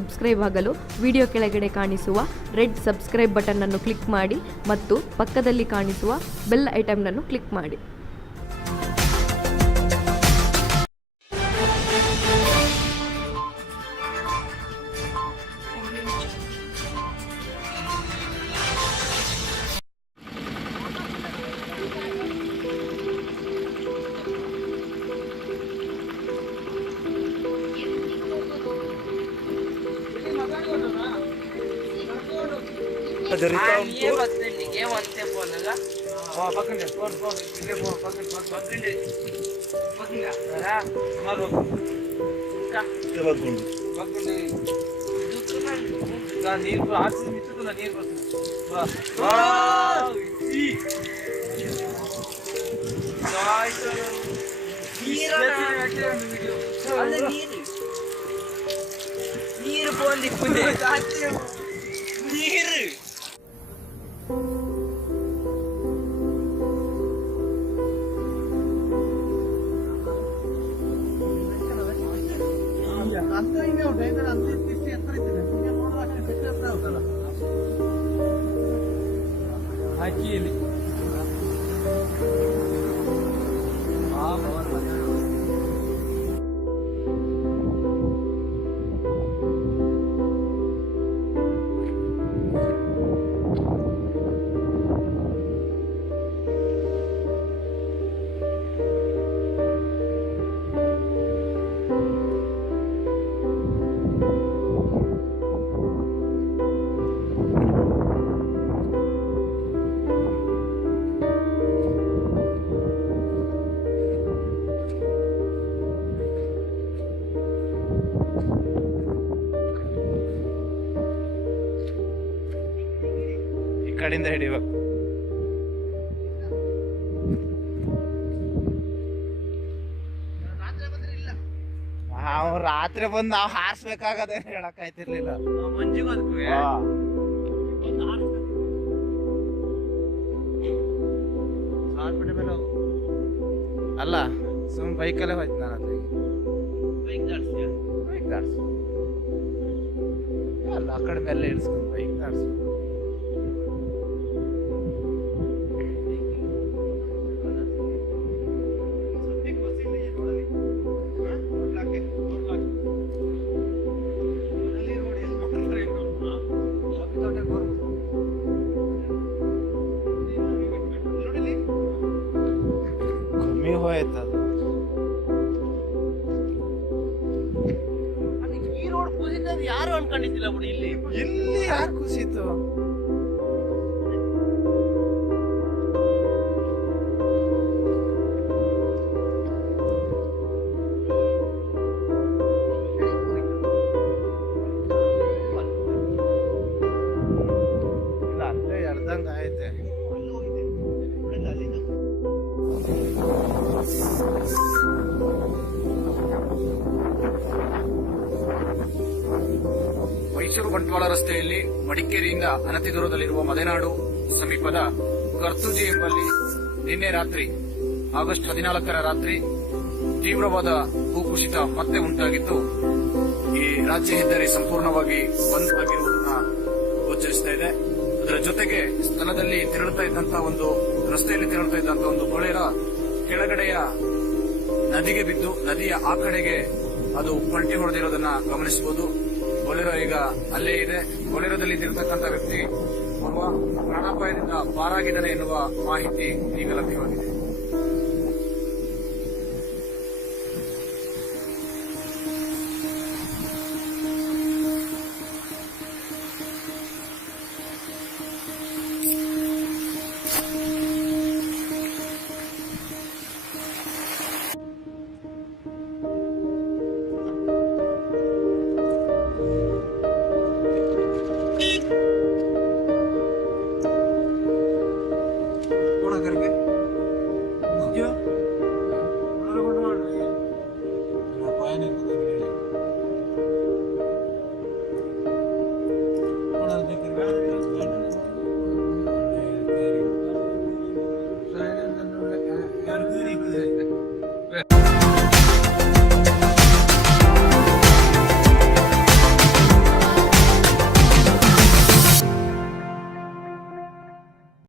Subscribe ಆಗಲು video ಕೆಳಗಡೆ ಕಾಣಿಸುವ ರೆಡ್ ಸಬ್ಸ್ಕ್ರೈಬ್ ಬಟನ್ ಅನ್ನು ಕ್ಲಿಕ್ ಮಾಡಿ ಮತ್ತು ಪಕ್ಕದಲ್ಲಿ ಕಾಣಿಸುವ ಬೆಲ್ ಐಟಮ್ ಅನ್ನು ಕ್ಲಿಕ್ ಮಾಡಿ. ನೀರು ಹಾಕಿಯಲ್ಲಿ ಕಡೆಯಿಂದ ಹಿಡಿಬೇಕು. ನಾವು ರಾತ್ರಿ ಬಂದು ನಾವು ಹಾರಿಸ್ಬೇಕಾಗದೆ ಹೇಳಕ್ ಆಯ್ತಿರ್ಲಿಲ್ಲ. ಅಲ್ಲ ಸುಮ್ ಬೈಕಲ್ಲೇ ಹೋಯ್ತು ನಾನು ಅಲ್ಲ ಆ ಕಡೆ ಮೇಲೆ ಇಳಿಸ್ಕೊಂಡು ಬೈಕ್ ದಾಡ್ಸಿ. ಹೋಯ್ತು ಈ ರೋಡ್ ಕುಸಿತ ಯಾರು ಅನ್ಕೊಂಡಿದ್ದಿಲ್ಲ ಬಿಡಿ. ಇಲ್ಲಿ ಯಾರು ಕುಸಿತು? ಇಲ್ಲ ಅಲ್ಲೇ ಎಳ್ದಂಗ ಆಯ್ತೆ. ಮೈಸೂರು ಬಂಟ್ವಾಳ ರಸ್ತೆಯಲ್ಲಿ ಮಡಿಕೇರಿಯಿಂದ ಅನತಿ ದೂರದಲ್ಲಿರುವ ಮಲೆನಾಡು ಸಮೀಪದ ಕರ್ತುಜಿ ಎಂಬಲ್ಲಿ ನಿನ್ನೆ ರಾತ್ರಿ ಆಗಸ್ಟ್ 14ರ ರಾತ್ರಿ ತೀವ್ರವಾದ ಭೂಕುಸಿತ ಮತ್ತೆ ಉಂಟಾಗಿದ್ದು ಈ ರಾಜ್ಯ ಹೆದ್ದಾರಿ ಸಂಪೂರ್ಣವಾಗಿ ಬಂದ್ ಆಗಿರುವುದನ್ನ ಗೋಚರಿಸ್ತಾ ಇದೆ. ಅದರ ಜೊತೆಗೆ ಸ್ಥಳದಲ್ಲಿ ತೆರಳುತ್ತಾ ಇದ್ದಂತಹ ರಸ್ತೆಯಲ್ಲಿ ತೆರಳುತ್ತಾ ಇದ್ದಂತಹ ಒಂದು ಕೊಳೆರ ಕೆಳಗಡೆಯ ನದಿಗೆ ಬಿದ್ದು ನದಿಯ ಆ ಕಡೆಗೆ ಅದು ಪಲ್ಟಿ ಹೊಡೆದಿರೋದನ್ನ ಗಮನಿಸಬಹುದು. ಬೊಲೆರೋ ಈಗ ಅಲ್ಲೇ ಇದೆ. ಬೊಲೆರೋದಲ್ಲಿ ಇದ್ದಿರತಕ್ಕಂಥ ವ್ಯಕ್ತಿ ಪ್ರಾಣಾಪಾಯದಿಂದ ಪಾರಾಗಿದ್ದಾನೆ ಎನ್ನುವ ಮಾಹಿತಿ ಈಗ ಲಭ್ಯವಾಗಿದೆ.